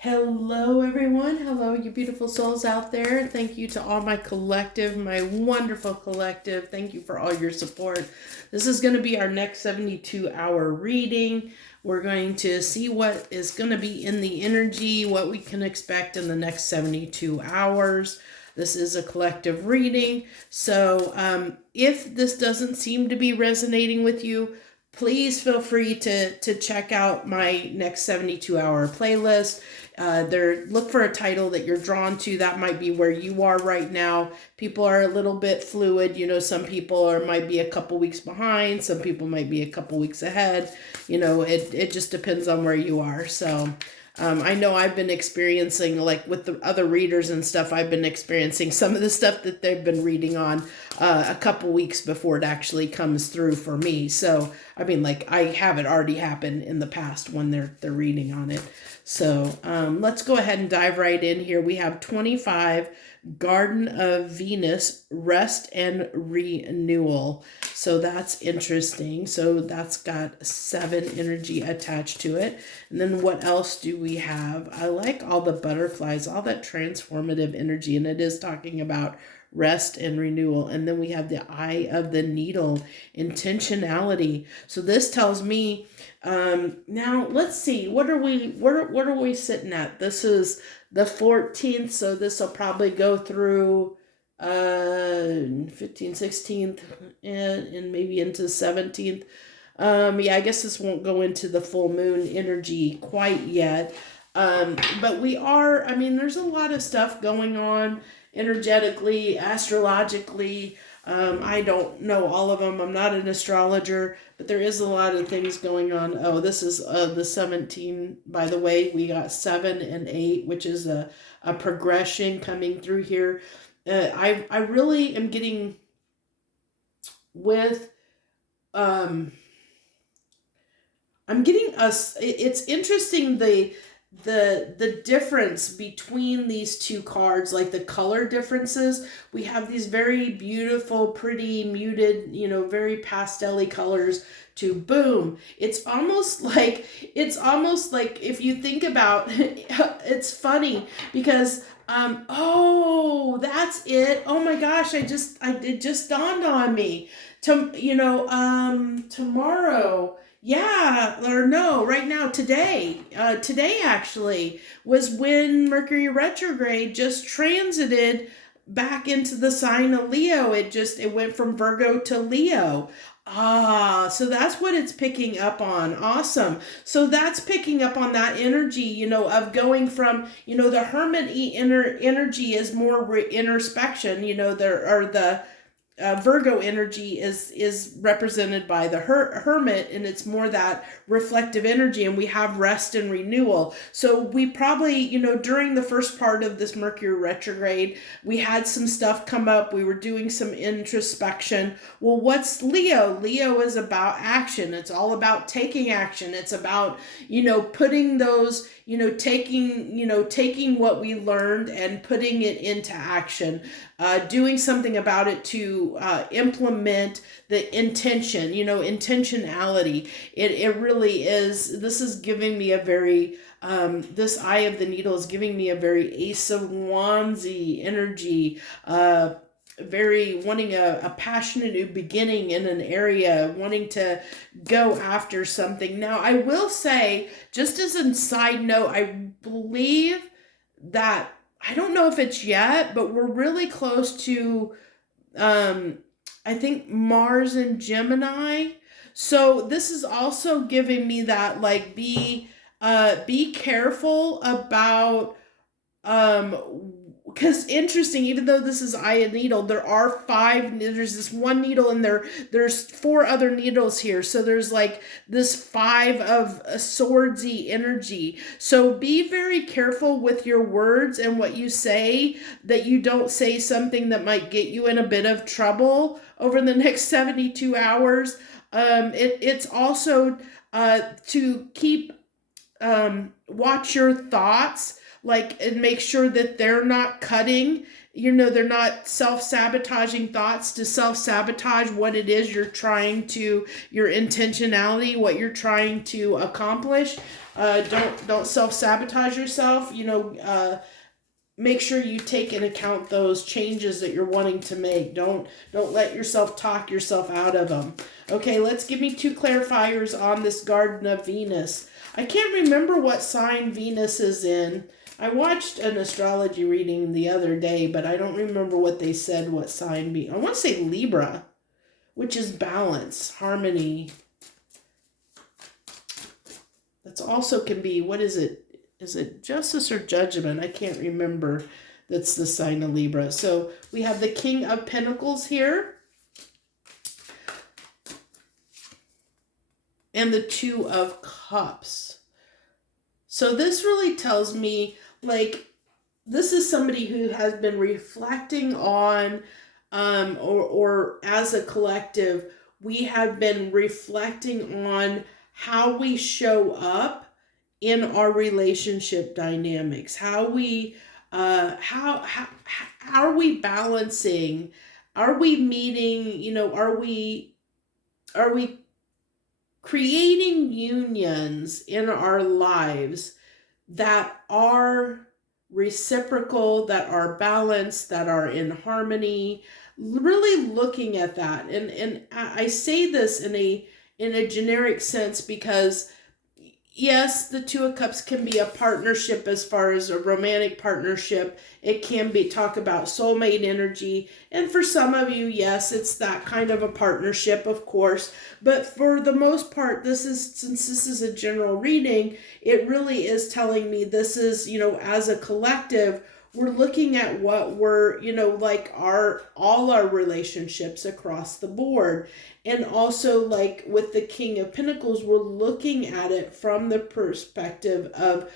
Hello, everyone. Hello, you beautiful souls out there. Thank you to all my collective, my wonderful collective. Thank you for all your support. This is going to be our next 72-hour reading. We're going to see what is going to be in the energy, what we can expect in the next 72 hours. This is a collective reading. So if this doesn't seem to be resonating with you, please feel free to check out my next 72-hour playlist. Look for a title that you're drawn to. That might be where you are right now. People are a little bit fluid. Some people might be a couple weeks behind. Some people might be a couple weeks ahead. It just depends on where you are. So I know I've been experiencing, like with the other readers and stuff, I've been experiencing some of the stuff that they've been reading on a couple weeks before it actually comes through for me. So, I mean, like I have it already happen in the past when they're reading on it. So let's go ahead and dive right in here. We have 25 Garden of Venus, Rest and Renewal. So that's interesting. So that's got 7 energy attached to it. And then what else do we have? I like all the butterflies, all that transformative energy. And it is talking about rest and renewal. And then we have the eye of the needle, intentionality. So this tells me, now let's see, what are we sitting at? This is the 14th, so this will probably go through 15th, 16th, and maybe into 17th. Yeah, I guess this won't go into the full moon energy quite yet. But there's a lot of stuff going on energetically, astrologically. I don't know all of them. I'm not an astrologer, but there is a lot of things going on. Oh, this is the 17, by the way. We got 7 and 8, which is a progression coming through here. I really am getting with, I'm getting us, it's interesting the difference between these two cards, like the color differences. We have these very beautiful, pretty, muted, very pastel-y colors to boom. It's almost like if you think about it's funny because oh, that's it. Oh my gosh, it just dawned on me. Tomorrow, yeah, or no, right now, today actually was when Mercury retrograde just transited back into the sign of Leo. It went from Virgo to Leo. So that's what it's picking up on. Awesome. So that's picking up on that energy, of going from, the hermit energy is more introspection, there are the Virgo energy is represented by the hermit, and it's more that reflective energy, and we have rest and renewal. So we probably, during the first part of this Mercury retrograde, we had some stuff come up. We were doing some introspection. Well, what's Leo? Leo is about action. It's all about taking action. It's about, putting those, taking what we learned and putting it into action, doing something about it to implement the intention, intentionality. It really is. This is giving me a very, this eye of the needle is giving me a very Ace of Wandsy energy, very wanting a passionate new beginning in an area, wanting to go after something. Now, I will say, just as a side note, I believe that, I don't know if it's yet, but we're really close to, I think, Mars and Gemini. So this is also giving me that, like, be careful about, because interesting, even though this is eye and needle, there's this one needle, and there's 4 other needles here. So there's like this 5 of a swordsy energy. So be very careful with your words and what you say, that you don't say something that might get you in a bit of trouble over the next 72 hours. It's also to keep, watch your thoughts. like, and make sure that they're not cutting, they're not self-sabotaging thoughts to self-sabotage what it is you're trying to, your intentionality, what you're trying to accomplish. Don't self-sabotage yourself. Make sure you take into account those changes that you're wanting to make. Don't let yourself talk yourself out of them. Okay, let's give me 2 clarifiers on this Garden of Venus. I can't remember what sign Venus is in. I watched an astrology reading the other day, but I don't remember what they said, what sign I want to say Libra, which is balance, harmony. That's also can be, what is it? Is it justice or judgment? I can't remember. That's the sign of Libra. So we have the King of Pentacles here. And the 2 of Cups. So this really tells me, like, this is somebody who has been reflecting on, or as a collective, we have been reflecting on how we show up in our relationship dynamics, how are we balancing, are we meeting, are we creating unions in our lives that are reciprocal, that are balanced, that are in harmony, really looking at that. And I say this in a generic sense because yes, the 2 of Cups can be a partnership as far as a romantic partnership. It can be talk about soulmate energy. And for some of you, yes, it's that kind of a partnership, of course. But for the most part, since this is a general reading, it really is telling me this is, as a collective, we're looking at what we're, like all our relationships across the board. And also, like with the King of Pentacles, we're looking at it from the perspective of,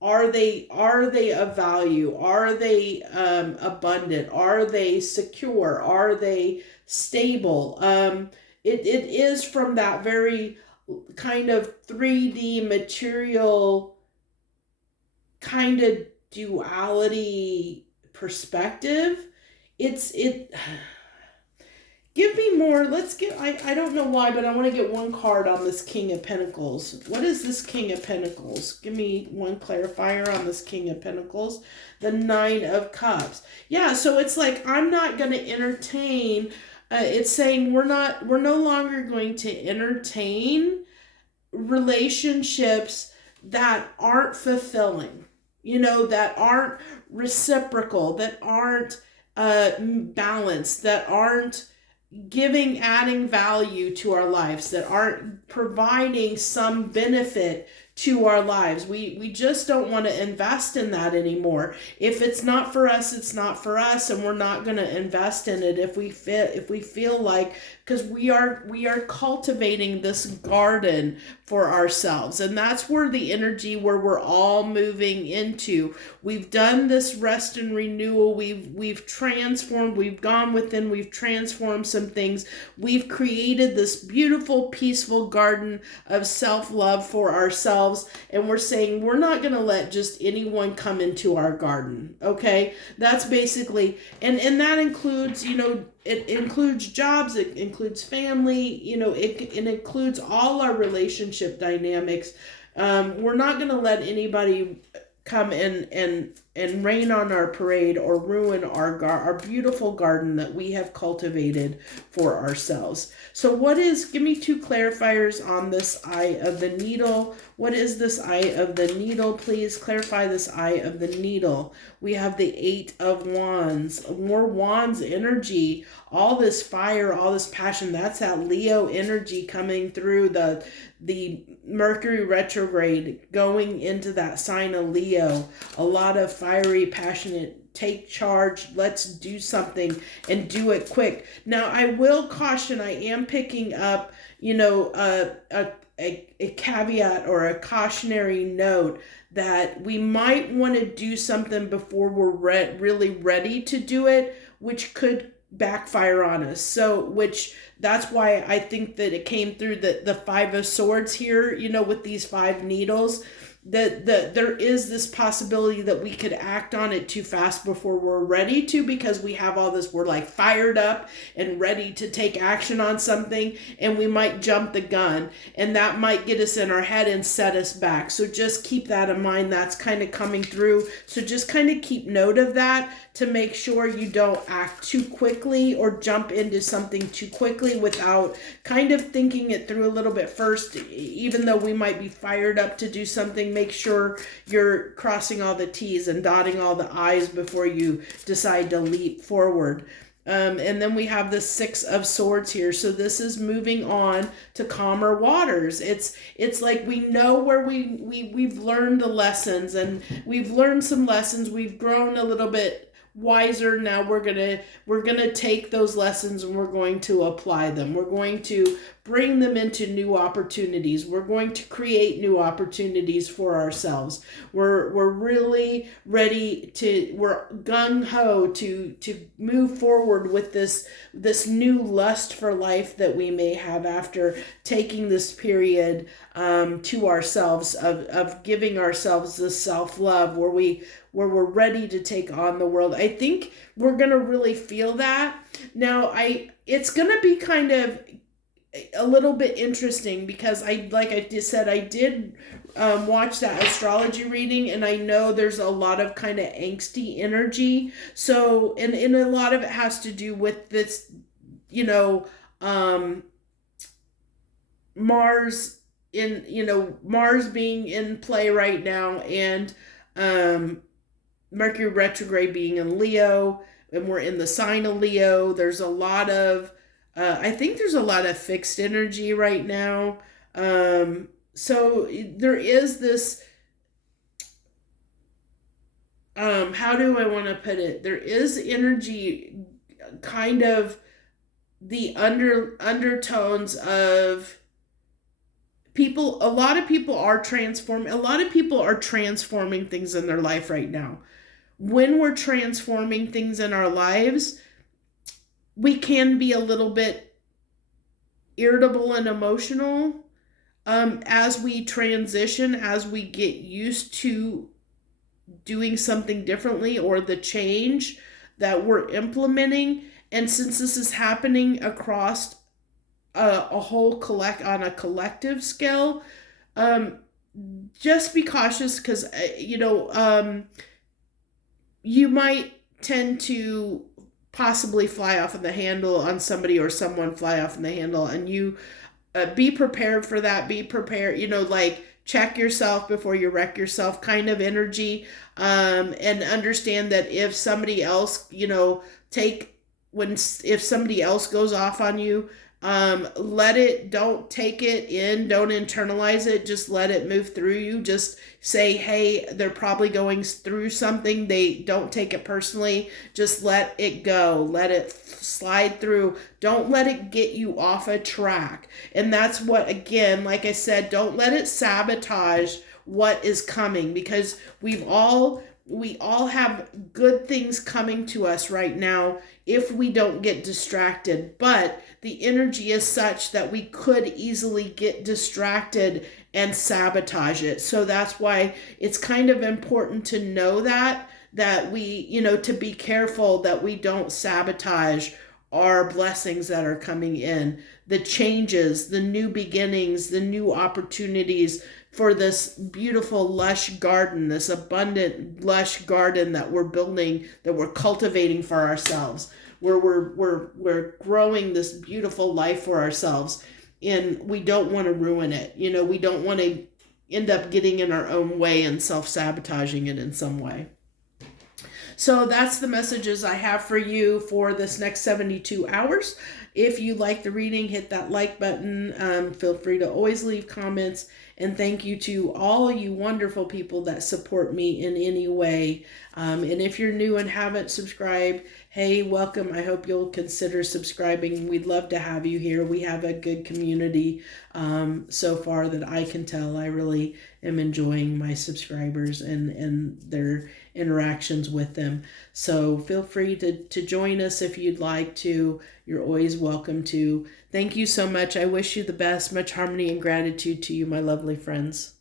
are they of value? Are they abundant? Are they secure? Are they stable? It is from that very kind of 3D material kind of duality perspective. Give me more. I don't know why, but I want to get one card on this King of Pentacles. What is this King of Pentacles? Give me one clarifier on this King of Pentacles. The 9 of Cups. Yeah, so it's like, I'm not going to entertain. It's saying we're no longer going to entertain relationships that aren't fulfilling, that aren't reciprocal, that aren't balanced, that aren't adding value to our lives, that aren't providing some benefit to our lives. We just don't want to invest in that anymore. If it's not for us, it's not for us, and we're not going to invest in it if we feel like, because we are cultivating this garden for ourselves, and that's where the energy where we're all moving into. We've done this rest and renewal. We've transformed. We've gone within. We've transformed some things. We've created this beautiful, peaceful garden of self-love for ourselves. And we're saying we're not going to let just anyone come into our garden. Okay, that's basically, and that includes, it includes jobs, it includes family, it includes all our relationship dynamics. We're not going to let anybody come and rain on our parade or ruin our beautiful garden that we have cultivated for ourselves. So give me 2 clarifiers on this Eye of the Needle. What is this Eye of the Needle? Please clarify this Eye of the Needle. We have the 8 of Wands, more Wands energy, all this fire, all this passion. That's that Leo energy coming through the Mercury retrograde, going into that sign of Leo. A lot of fiery, passionate, take charge, let's do something and do it quick. Now, I will caution, I am picking up, a caveat or a cautionary note that we might want to do something before we're really ready to do it, which could backfire on us. So, that's why I think that it came through the 5 of Swords here, with these 5 needles. that there is this possibility that we could act on it too fast before we're ready to, because we have all this, we're like fired up and ready to take action on something, and we might jump the gun, and that might get us in our head and set us back. So just keep that in mind. That's kind of coming through. So just kind of keep note of that to make sure you don't act too quickly or jump into something too quickly without kind of thinking it through a little bit first. Even though we might be fired up to do something, make sure you're crossing all the T's and dotting all the I's before you decide to leap forward. And then we have the Six of Swords here. So this is moving on to calmer waters. It's like we know where we've learned the lessons, and we've learned some lessons. We've grown a little bit wiser. Now we're gonna take those lessons and we're going to apply them. We're going to bring them into new opportunities. We're going to create new opportunities for ourselves. We're really ready to, we're gung-ho to move forward with this new lust for life that we may have after taking this period to ourselves of giving ourselves this self-love where we're ready to take on the world. I think we're going to really feel that. Now, it's going to be kind of a little bit interesting because like I just said, I did watch that astrology reading, and I know there's a lot of kind of angsty energy. So, and a lot of it has to do with this, Mars Mars being in play right now, and Mercury retrograde being in Leo, and we're in the sign of Leo. There's a lot of I think there's a lot of fixed energy right now. So there is this, how do I want to put it? There is energy, kind of the undertones of people. A lot of people are transforming things in their life right now. When we're transforming things in our lives, we can be a little bit irritable and emotional as we transition, as we get used to doing something differently or the change that we're implementing. And since this is happening across a whole on a collective scale, just be cautious, because you might tend to possibly fly off of the handle on somebody, or someone fly off in the handle, and you be prepared for that. Be prepared, like check yourself before you wreck yourself kind of energy, and understand that if somebody else, if somebody else goes off on you, don't take it in, don't internalize it, just let it move through you. Just say, hey, they're probably going through something. They don't take it personally. Just let it go. Let it slide through. Don't let it get you off a track. And that's what, again, like I said, don't let it sabotage what is coming, because we all have good things coming to us right now if we don't get distracted. But the energy is such that we could easily get distracted and sabotage it. So that's why it's kind of important to know that we, to be careful that we don't sabotage our blessings that are coming in, the changes, the new beginnings, the new opportunities for this beautiful, lush garden, this abundant, lush garden that we're building, that we're cultivating for ourselves, where we're growing this beautiful life for ourselves, and we don't want to ruin it. We don't want to end up getting in our own way and self-sabotaging it in some way. So that's the messages I have for you for this next 72 hours. If you like the reading, hit that like button. Feel free to always leave comments. And thank you to all you wonderful people that support me in any way. And if you're new and haven't subscribed, hey, welcome. I hope you'll consider subscribing. We'd love to have you here. We have a good community so far that I can tell. I really am enjoying my subscribers and their interactions with them. So feel free to join us if you'd like to. You're always welcome to. Thank you so much. I wish you the best. Much harmony and gratitude to you, my lovely friends.